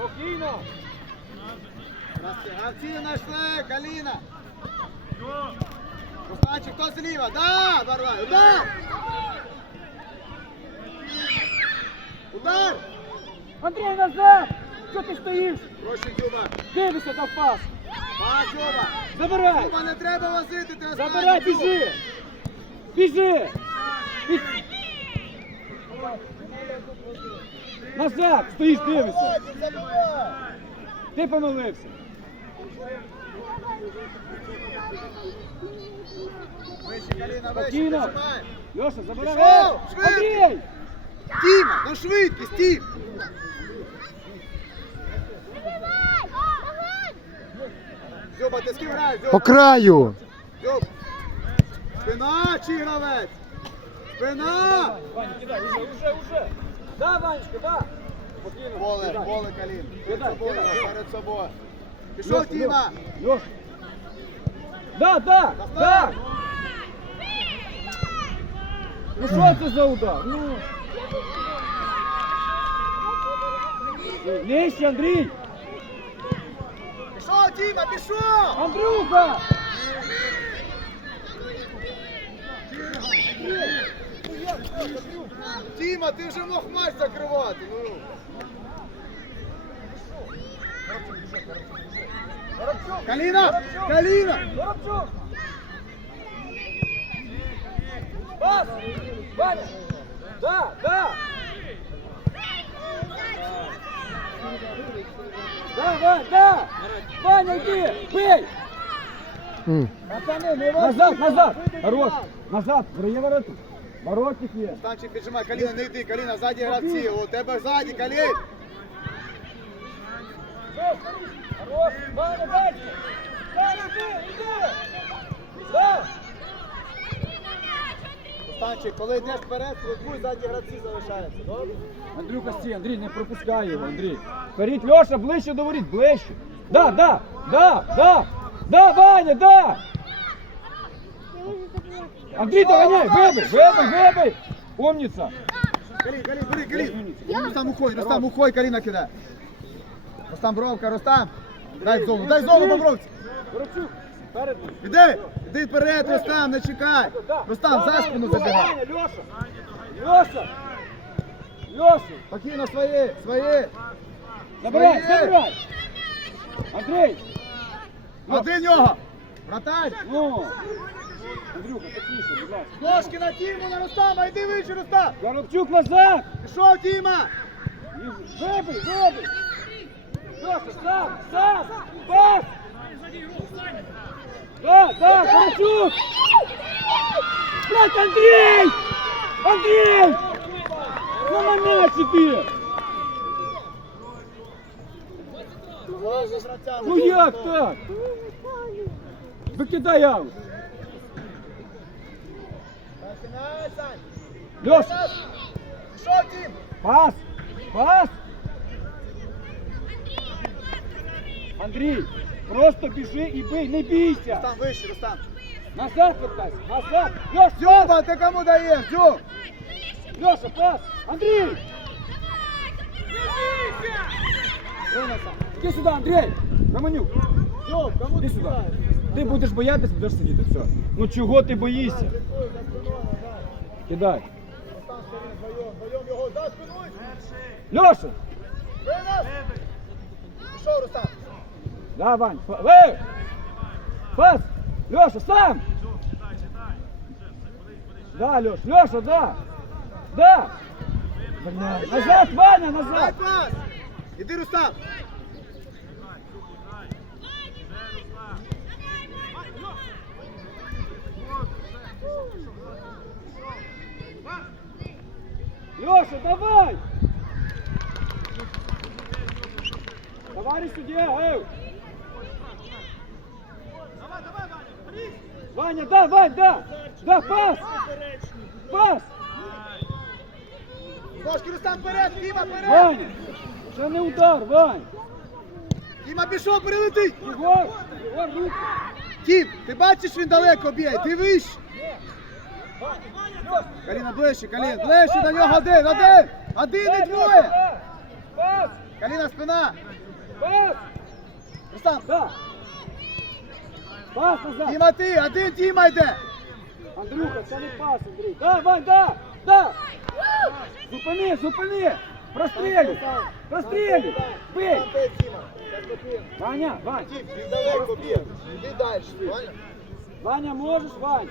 Спокійно. Гравці знайшли, Каліна. Русланчик, хто зліва? Да, Барвай, удар! Удар! Андрій, назад! Що ти стоїш? Проще Дюба. Дивися на пас. Пас, Дюба. Забирай! Дюба, не треба возити, треба Забирай, Дюбу. біжи! Біжи! Назад! Стоїш, дивишся! Ти помилився. Спокійно. Льоша, забирай! Андрій! Тіма, на швидкість, Тім! Дзюба, ти з ким граєш, По краю. Спина чи гравець? Спина! Ваня, кидай, уже, уже, уже! Да, Ванечка, да! Поле, поле, Калін. Перед собою, перед собою. Пішов, Тіма! Да, да, да! Ну що це за удар? Ну. Нижче, Андрій! Пішов, Тіма, пішов! Андрюха! Тіма, ти вже мог матч закривати. Ну. Каліна! Каліна! Пас! Ваня! Да, да! Да, Вань, да! Ваня, йди! Бей! Пацаны, не назад, назад! Хорош! Назад, броє вороту! Воротник є! Станчик піджимай, Каліна, не йди, Каліна, ззаді гравці, у тебе ззаді! Хорош! Ваня! Да! Станчик, коли йдеш вперед, слідкуй, ззаді гравці залишаються, добре? Андрюха, стій, Андрій, не пропускай його, Андрій. Вперед, Льоша, ближче до воріт, ближче. Да, да, да, да, да, Ваня, да. Андрій, доганяй, вибий, вибий, вибий. Умниця. Калін, Калін, бери, Калін! Рустам уходь, Рустам уходь, Каліна кидай. Рустам бровка, Рустам! Дай зону, дай зону по бровці! Горобчук. Іди, іди вперед, Рустам, не чекай! Рустам, за спину забігай! Ваня, Льоша, Льоша, Льоша. Спокійно, свої, свої! Забирай, забирай. Андрій. Один нього! Вратарь! Ну. Андрюха, тихіше, будь ласка. Ножки на Тіму, на Рустама, йди вище, Рустам! Горобчук назад. Пішов, Тіма! Вибий, вибий! Леша, сам, сам! Пас! Да, да, Карачук! Блядь, Андрей! Андрей! Ну на мяче ты! Ну як так? Викидай аут! Тім! пас! Пас! Андрій, просто біжи і бий, не бійся! Рустам, вище, Рустам! Назад вертайся! Назад! Леш, Дзюба, ти кому даєш, Дзюб? Леша, пас! Андрій! Винеса! Іди сюди, Андрій! Романюк! Дзюб, кому Іди сюди! Ти будеш боятися, будеш сидіти, все. Ну чого ти боїшся? Кидай! Рустам! Леша! Винес! Пішов, Рустам! Да, Вань! Эй! Пас! Леша, сам! Да, Леш, Леша, да! Да! Бля, назад, Ваня, Дай назад! пас! Іди, Рустам! Леша, давай! Товарищ судья, эй! Ваня, да, Вань, да! Да, пас! Пас! Ножки, Рустам, вперед! Тіма, вперед! Ваня! Це не удар, Вань! Тіма пішов, перелетить! Єгор! Єгор, руки! Тім, ти бачиш, він далеко б'є, ти вище! Каліна, ближче, Каліна, ближче до нього один, один! Один і двоє! Пас! Каліна, спина! Да! Пас назад! Діма, ти! Один Діма йде! Андрюха, це не пас, Андрій. Да, Вань, да, да. Зупини, зупини. Прострілюй. Прострілюй. Бий. Ваня, Вань. Далеко біг! Іди далі, Ваня. Ваня, можеш, Вань?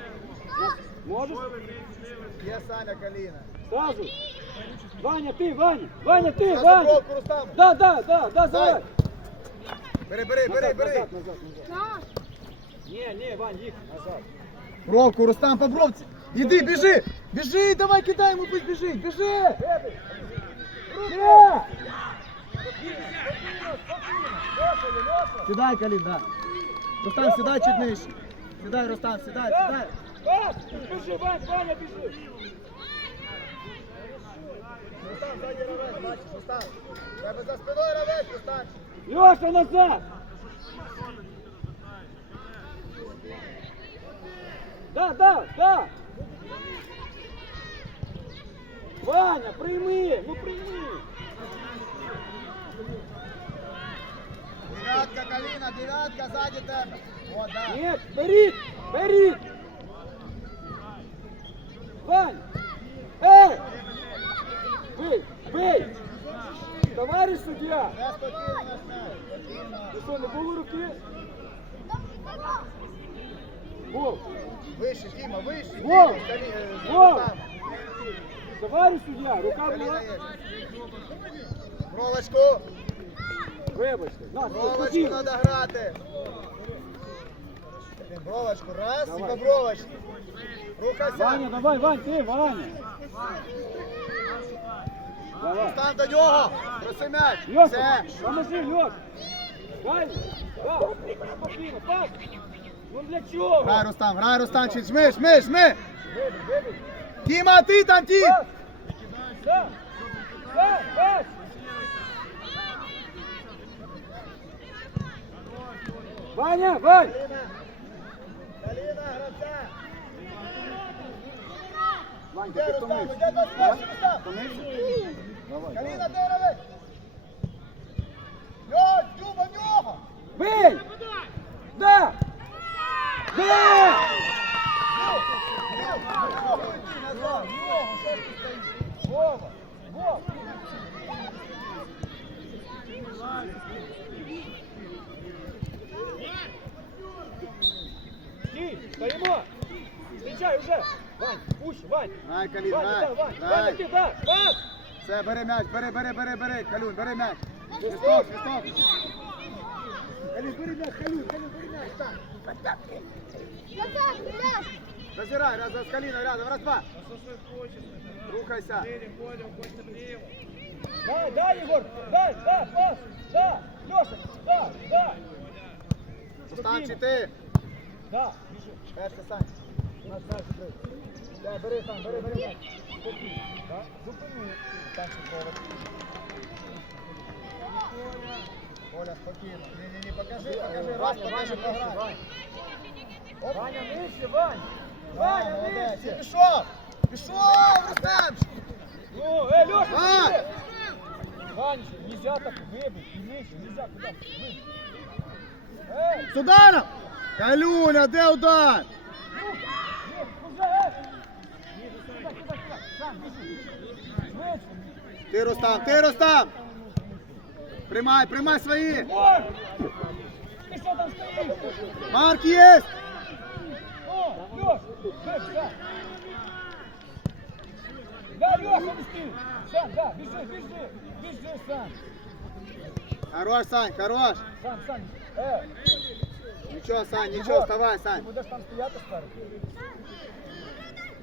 Можеш? Є Саня Каліна. Сразу. Ваня, ти, Ваня. Ваня, ти, На Ваня. забровку, Рустам! Да, да, да, да, давай. Бери, бери, бери, Назад, бери! назад, назад, назад. Ні, ні, Вань, їх назад. Бровку, Рустам, по бровці! Іди, біжи! Біжи, давай кидай йому, пусть біжить, біжи! Є! Сідай, Калін, да. Рустам, сідай чуть нижче. Сідай, Рустам, сідай, Да. сідай. Біжи, Вань, Ваня, біжи. Рустам, ззаді равець, бачиш, Рустам. Тебе за спиною равець, Рустам. Леша, назад. Да, да, да. Ваня, прийми, ну прийми. Дев'ятка, Каліна, дев'ятка, ззаді тебе. О, да. Ні, беріть, беріть. Вань, ей, бий, бий. Товариш суддя. Не спокійно, Шнель, спокійно. Ну що, не було руки? Гол. Вище, Діма, вище. Гол! Е, Гол! Рустам. Товариш суддя, рука є. Бровочку, Вибачте, на, бровочку спокійно. треба грати. Бровочку, раз Давай. по бровочці. Рухайся. Ваня, давай, Вань, ти, Ваня. Давай. Стань до нього. Проси м'яч. Льоша, поможи, Льош. Да, спокійно, так. Ну для чого? Грай, Рустам, грай, Рустамчик, жми, жми, жми. Вибій, вибій. Ти там, ті. Пас. Да, да. Ваня, Вань. Каліна, гравця. Вань, Де Рустам? Де 21 Рустам? Давай, Каліна, де гравець? Йо, Дюба, нього. Бей! Да! Да! Вова, Вова. Стій, стоїмо! Встречай уже! Вань, пуш, Вань! Грай, Калін, грай, да, Вань, Ваня, грай. ти, да! Все, бери м'яч, бери, бери, бери, бери, Калюн, бери м'яч. Свисток, свисток. Калюн, бери м'яч, Калюн, Калюн, бери м'яч, так. Зазирай, раз, з Каліною рядом, раз, два. Рухайся. Дай, дай, Егор! Дай, да, пас! Да! Леша! Да, да! Стань чи ти. Да, біжи. Перший Сань. бери. Да, бери, Сань, бери, бери м'яч. Спокійно, так? Зупини. Сань, чи Коля. Коля, спокійно. Ні-ні-ні, покажи, покажи, раз, покажи, пограй. Оп. Ваня, нижче, Вань! Ваня, Молодець. нижче! Пішов! Пішов, Рустемчик! Ну, эй, Леша, Вань! нижче! Вань, нельзя так выбить, и нижче, нельзя куда выбить. Эй, З ударом! Калюня, де удар? нет, уже, эй! Ти, Рустам, ти, Рустам! Приймай, приймай свої! Егор! Ты что там стоишь? Марк є! О, Леш, бег, да. Да, Леша, не спи. Сам, да, бежи, бежи, бежи сам. Хорош, Сань, хорош! Сам, сам. Э, Нічого, Сань, нічого, Егор, вставай, Ты Сань. будешь там стоять спереду?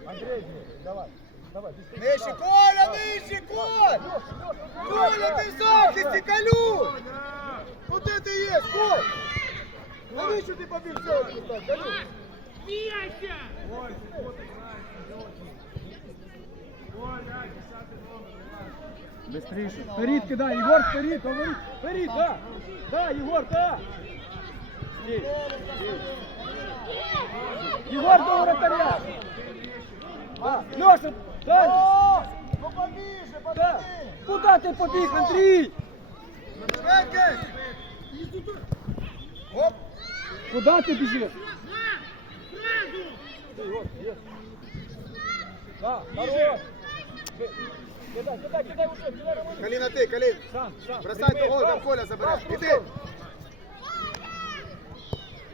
Андрей, давай, давай, быстрее. Нижче, Коля, нижче, Коль! Коля, ти в захисті, Калю! Ну де ти є, Коль? Навіщо ти побіг сьогодні, Калю? Быстрее. Вперед кидай, Егор, вперед, говори. Вперед, да. Да, Егор, да. Стей. Егор до вратаря. Да. Леша, Далі! Ну побіже! Куди ти побіг, Андрій? Оп! Куди ти біжиш? Да! Кидай, уже, кидай Роман. Каліна ти, Калін. Бросай Прийми, того, там. Коля забере. Брось, Іди.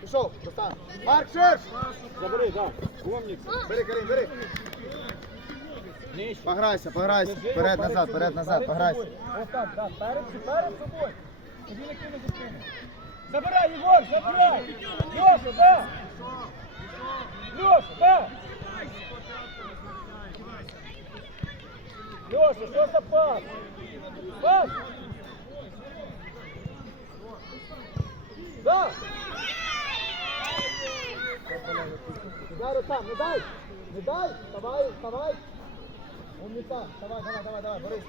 Пішов, Руслан. Марк, шерш! Забери, да. Бери, Калін, бери. Пограйся, пограйся. Вперед, назад, вперед, назад, пограйся. Ось так, да, перед, перед собою. Тобі не кине за спину. Забирай, Єгор, забирай. Льоша, да. Льоша, да. Льоша, що за пас? Пас. Да. Дай, Рустам, не дай. Не дай. Вставай, вставай. Умница. Давай, давай, давай, давай, Борис.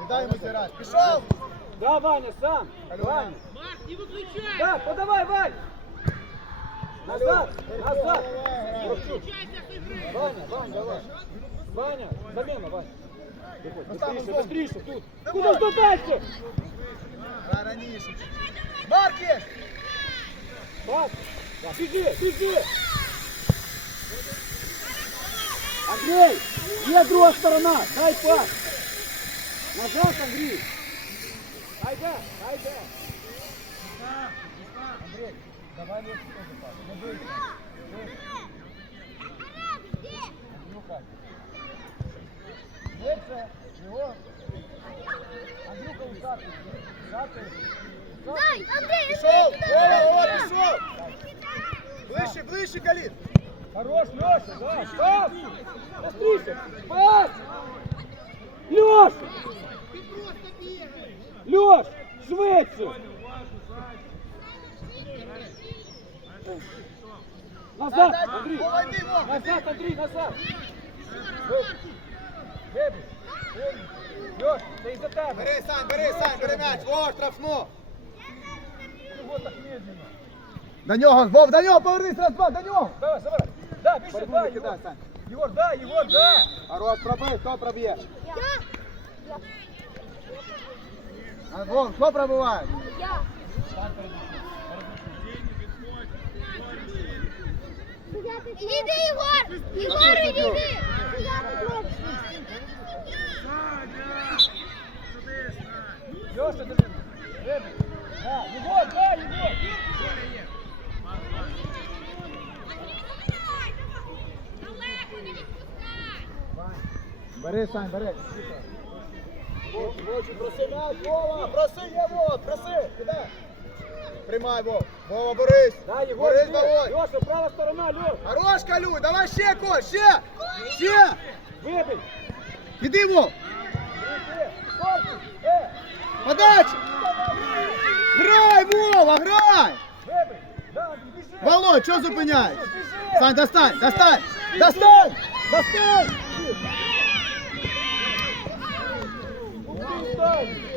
Не дай йому зіграти. Пішов. Да, Ваня, сам. Алло, Ваня. Да, подавай, Вань. Назад, назад. Кравчук. Ваня, Ваня, давай. Ваня, замена, Ваня. Быстріше, Антон. быстріше, тут. Давай. Куда тут дальше? Раніше. Марк є. Да, Біжи, біжи. Андрей, є друга сторона, дай пас. Назад, Андрій. Айда, айда. Андрей, давай мне тоже пас. Не бойся. Андрюха. Швидше, його. Андрюха, усатий. Усатий. Дай, Андрей, Пішов. Андрей, Вова, Вова, Андрей, пішов. Ближче, ближче, Калін. Хорош, Леша, да, пас! Быстрее! Пас! Леша! Леш, швидше! Назад, Андрій! Назад, Андрій, назад! Леш, це із-за тебе. Бери, Сань, бери, Сань, бери м'яч. Во, штрафно. Чого так медленно? До нього, Вов, до нього, повернись, раз, два, до нього. Давай, забирай. Да, більше, Борьбу да, не Єгор. кидай, Сань. Єгор, да, Єгор, да. Хорош, пробий, хто проб'є? Я, А, Вов, хто пробиває? я. Іди, Єгор! Єгор, іди! Леша, держи. Вибіг. Да, Єгор, да, Бери, Сань, бери. Проси м'яч, Вова, проси його, проси. Іде. Приймай, Вов. Вова, борись. Да, Єгор, Борись, іди. Вовой. Леша, права сторона, Леш. Хорош, Калюй, давай ще, Коль, ще. Ще. Вибіг. Іди, Вов. Подача. Грай, Вова, грай. Володь, що зупиняєш? Сань, достань, достань. Достань. Достань.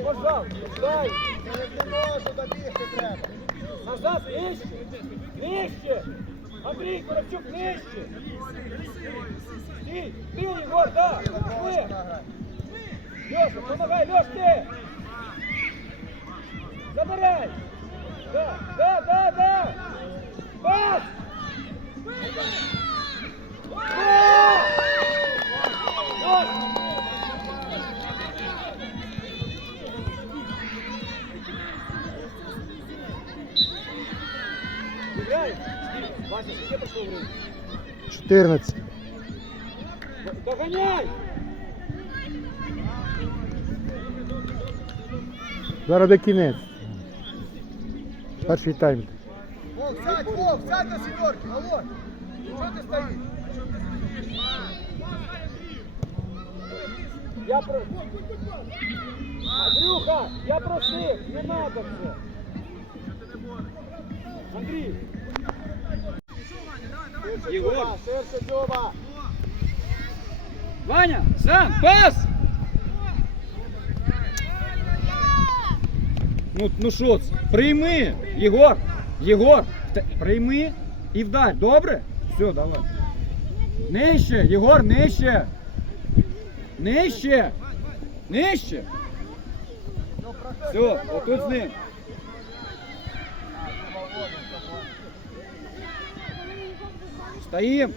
Пожалуйста, треба. Назад, нижче. Нижче. Андрій Коробчук, нижче. Стій, ти, Єгор, да. Ви. Леша, помагай, Леш, ти. Забирай. Да, да, да, да. Пас. Да! Леш. Вася, сколько прошло время? 14. Догоняй! Зараз до кінець. Перший тайм. Вов, сядь, Вов, сядь на сімерки, Володь. Що ти стоїш? Я про... Андрюха, я просив, не надо все. Андрій. Єгор. Ваня, сам, пас! Ну, ну що це? Прийми! Єгор! Єгор! Прийми і вдарь, добре? Все, давай. Нижче, Єгор, нижче! Нижче! Нижче! Все, отут з ним. Стоїм.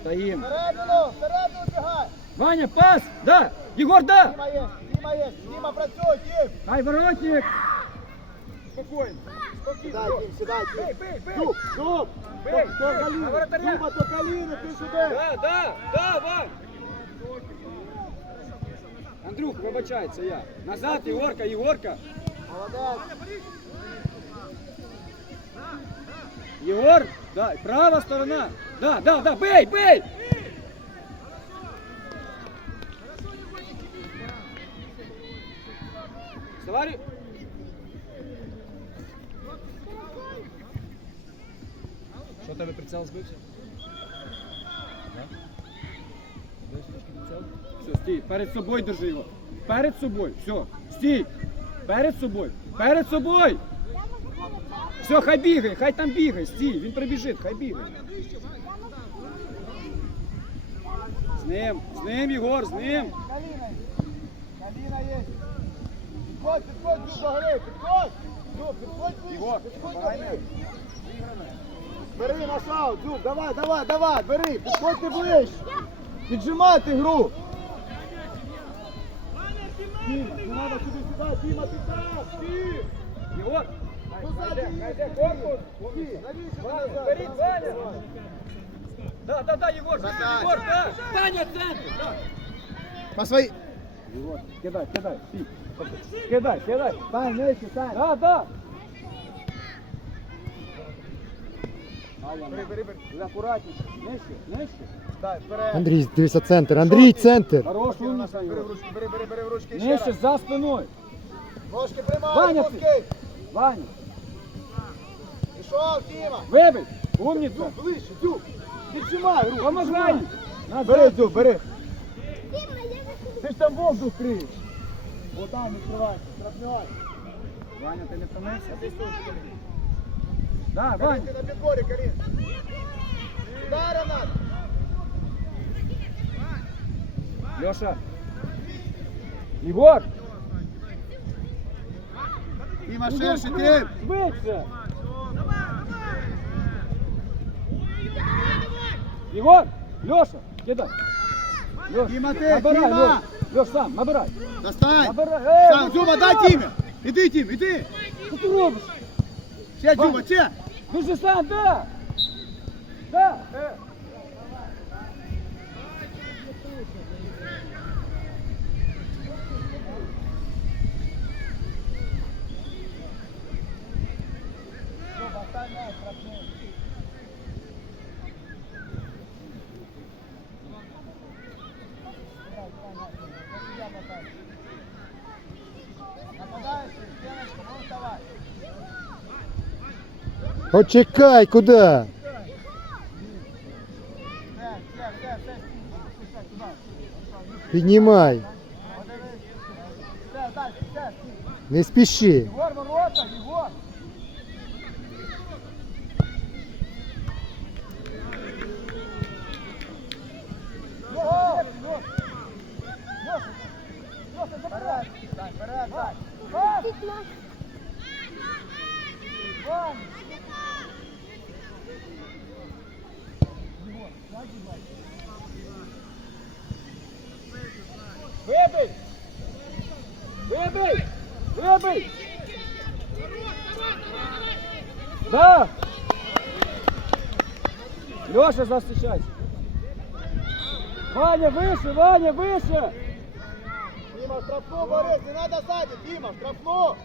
Стоїм. Всередину, всередину бігай. Ваня, пас! Да! Єгор, да! Діма є, Діма є, Діма працюй, Дім. Хай воротник! Спокійно. Сідай, Дім, сідай, Дім. Бей, бей, бей! Зуб, зуб. Бей, До на коліна, воротаря. Зуба до коліна, ти сюди. Да, да, да, Вань! Андрюх, вибачається я. Назад, Єгорка, Єгорка. Молодець. Єгор, да, права сторона. Да, да, да, бей, бей! Вставай. Що тебе прицел збився? Все, стій, перед собою держи його. Перед собою, все, стій. Перед собою, перед собою. Все, хай бігає, хай там бігає, стій, він прибіжить, хай бігає. З ним, з ним, Єгор, з ним. Каліна. Каліна є. Підходь, підходь, до гри, підходь. Підходь ближче, підходь до давай. Бери на аут, Зуб, давай, давай, давай, бери, підходьте ближче. Піджимати гру. Діма, не треба сюди сюди, Діма, ти там, стій. Єгор, Корпус. Беріть, Ваня. Да, да, да, Задай. Єгор, да. Ваня, центр, да. По своїй. Єгор, кидай, кидай, стій. Кидай, кидай. Стань, нижче, стань. Да, да. Бери, бери, бери. Аккуратніше, нижче, нижче. Стань, вперед. Андрій, дивися центр. Андрій, центр. Хорош, Руки у нас, умніця, Бери в ручки, бери, бери, бери в ручки Нижче, за спиною. Ножки приймай, Ваня. Ваня, Пішов, Діма. вибий. Умніця. Зуб, ближче, зуб. Піджимай руку. Помагай. Бери, Назад. зуб, бери. Діма, я не Ти ж там воздух криєш. Отам відкривайся, штрафний. Ваня, ти не втомився? Да, Ваня. Ти на підборі, Карін. Удара надо. Леша. Егор. Діма, Егор, ширше ти. Швидше. Егор, Леша, кидай. Леша, Діма, ти, набирай, Діма. Леша, Леш, сам, набирай. Достань. Набирай. Ей, Сам, ну Зуба, дай робиш? Иди, Іди, иди. іди. Що ти робиш? Ще. Зуба, ще. Біжи сам, да. Да. Зуба, стань на штрафний. Нападаешь, стеночку, ну вставай. Почекай, туди. Піднімай. Не спіши. Вибий. Вибий. Вибий. Да. Леша, зустрічайся. Ваня, выше, Ваня, выше. Дима, штрафну, Борис, не надо сзади, Дима, штрафну.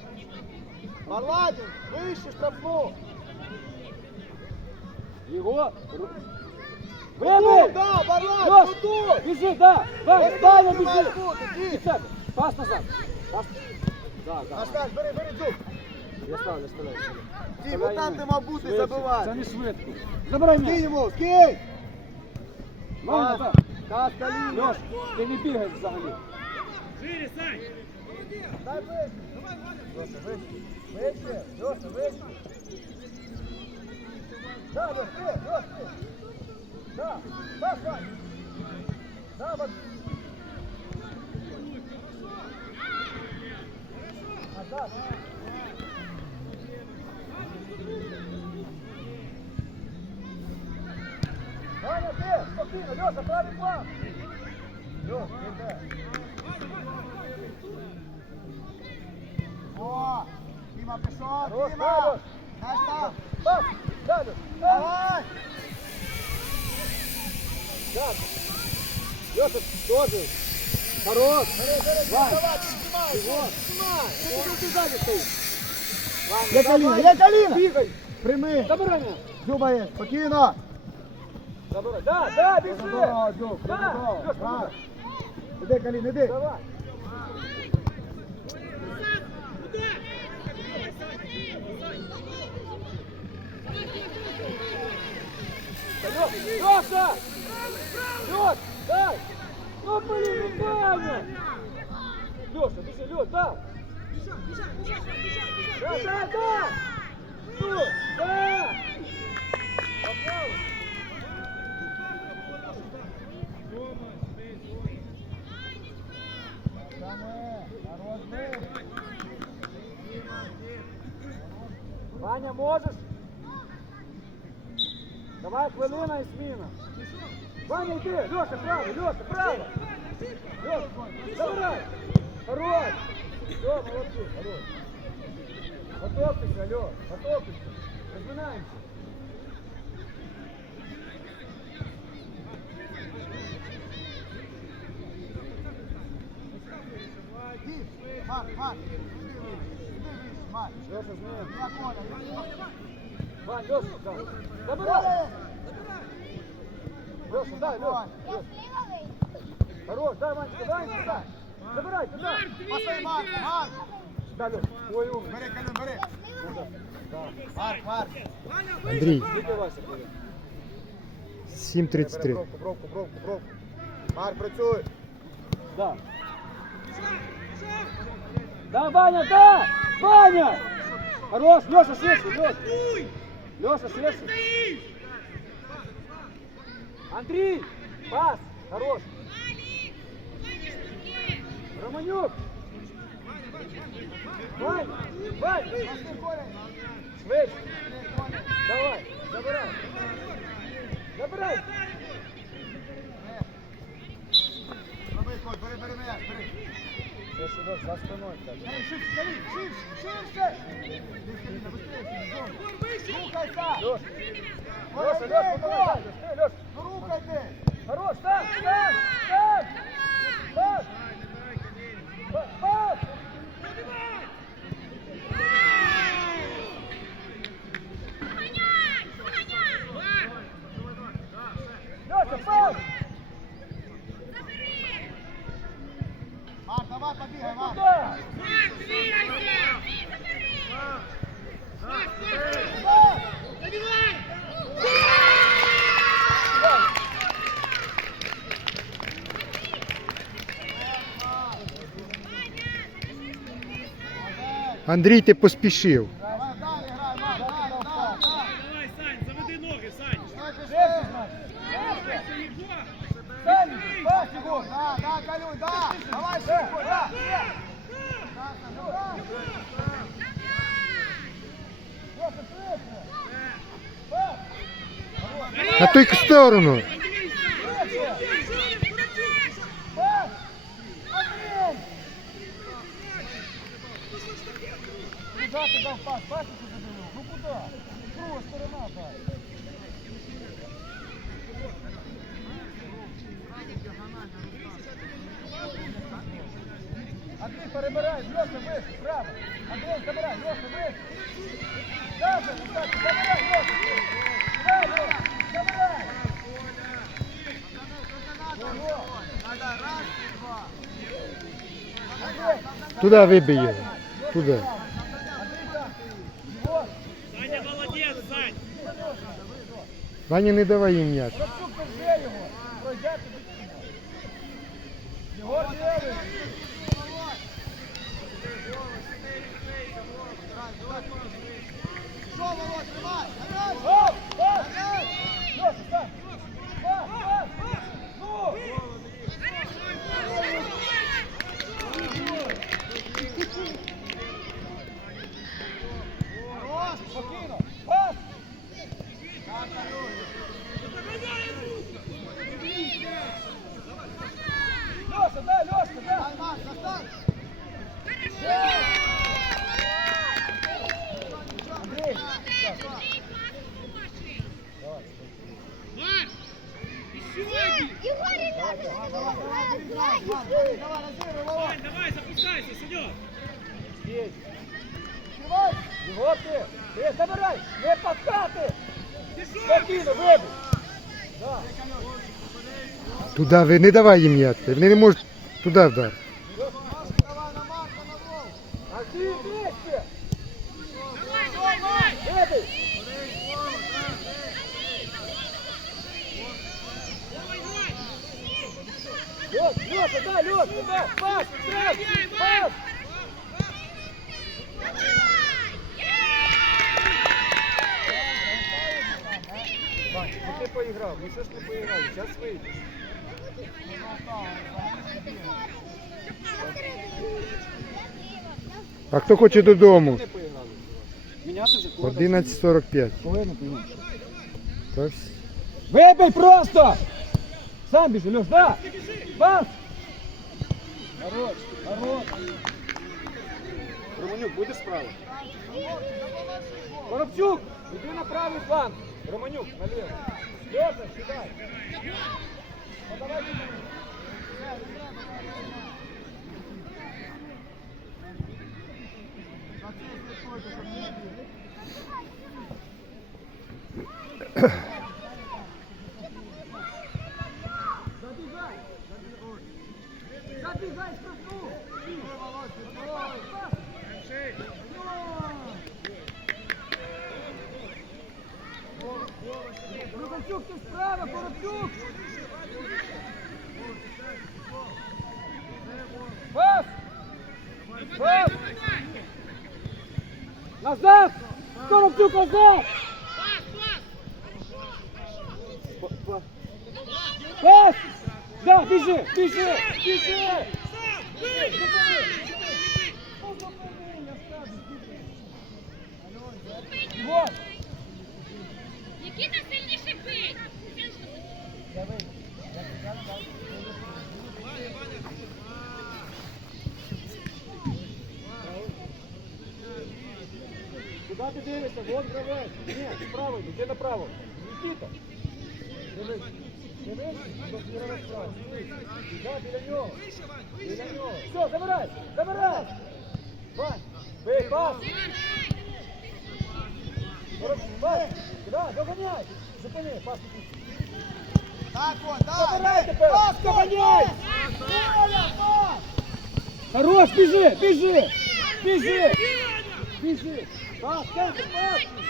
Парладин, выше штрафну. Его. Ну, Выбей. да, ну тут. бежи, да. Ваня, Ваня, Дима, бежи. тут, иди. Пас назад. Пас. Да, да. Бери, бери зуб. Я ставлю, ставляю. Дім, от там ти мав бути, забивай. Це не швидко. Забирай Скинь м'яч. йому, скинь. Ваня, Пас. так. Пас, Каліна. Леш, ти не бігай взагалі. Дай вище. Леша, вище. Вище, Леша, вище. Да, Леш, ти, Леш, ти. Да, да, Вань. Да, вот. Назад. Ваня, ти, спокійно, Льоша, правий план. Льоша, йде. О, Діма пішов, Хорош, Діма. хорош. Наш там. Пас! Далі! Давай. Ти ззаді стоїш? Ваня, Є. Каліна, є Каліна. Бігай! Прийми. Забирай мене! Є, спокійно. Забирай! Да, да, біжи! Зуб, Да, добро. Льош, Так. Іди, Калін, іди. Давай! Леша! Ваня, можешь? Давай хвилина і зміна. Ваня, йди! Леша, право! Леша, право! Леша, забирай! Хорош! Все, молодцы, хорош! Готовьтесь, алло, готовьтесь! Разминаемся! Ді, Марк, Марк. Іди вище, іди вище, Марк. Леша, зміна! Я Коля, Вань, Леша, да. Забирай! Коля. Леша, дай, Леша! Хорош, дай, Ванечка, дай, дай! Забирай, туда! Пасай, Марк, Марк. Да, Леша, ой, умный! Бери, Калін, бери. Да. Марк, Марк. Андрій, Скільки Вася буде? 7.33. Бровку, бровку, бровку, бровку. Марк, працюй. Да. Да, Ваня, да! Ваня! Хорош, Леша, сверху, Леша. Леша, сверху. Андрей, пас, хорош. Романюк. Вань, Вань, швидше. Давай, забирай. Забирай. Роби, бери, бери бери. Леша, Леша, за. Леша, Леша, Леша, помогай. Рухайте. Хорош, так, так! Так! Так, Андрій, ти поспішив. Давай, Сань, заведи ноги, Сань. Пішли, пішли. Сань, пас його! Да, да, Калюнь, да. Давай, шибко, да. Да, да, да. На ту сторону. Куда ти дав пас? Пас ти забив? Ну куди? Друга сторона, дай. Андрій, перебирай, Леша, вище, право. Андрій, забирай, Леша, вище. Даже, Наташа, забирай, Леша. Дай, Леша, забирай. Надо раз, два. Туди вибий його. Туди. Саня, молодець, Сань. Ваня, не давай їм м'яч. Рацюк, держи його. Пройде тобі. Єгор, лівий. Що, Володь, тримай, давай. Оп, пас. Леша, так. Пас, пас. Ну. Хорош. Спокійно. Пас. Так, Калюнь. Є. Його ти. Ти забирай. Не пускати. Спокійно, вибий. Да. Туди ви не давай їм м'яч. Вони не можуть туди вдар. А ти вместе. Вибий. Лёш, Лёша, да, Лёш, да, пас, пас, пас. Вань, ну ти поіграв, ну що ж не поіграв, зараз вийдеш. А хто хоче додому? Не поіграли. Міняти 11.45. Половину поїхав. Та вс- Вибий просто! Сам біжи, Леш, да! Пас! Хорош, хорош! Романюк, будеш справа? Коробчук, іди на правий фланг. Романюк, наліво. Леша, сідай. Подавай. Забігай, ти справа, Коробчук! Пас! Пас! Назад! Коробчук, назад! Пас! Да, бежи, бежи, біжи! Вот! Нікіта сильніше бий! Куда ти дивишся? Вон гравець. Ні, справа йди, ти направо. Нікіта. Дивись. Дивись, що гравець справа. Да, біля нього. Біля нього. Все, забирай, забирай. Вань, бий, пас. Пас. Да, доганяй. Зупини, пас. Так от, да, Забирай тепер. пас, пас! Хорош, біжи, біжи. Біжи. Біжи. Пас, центр, пас.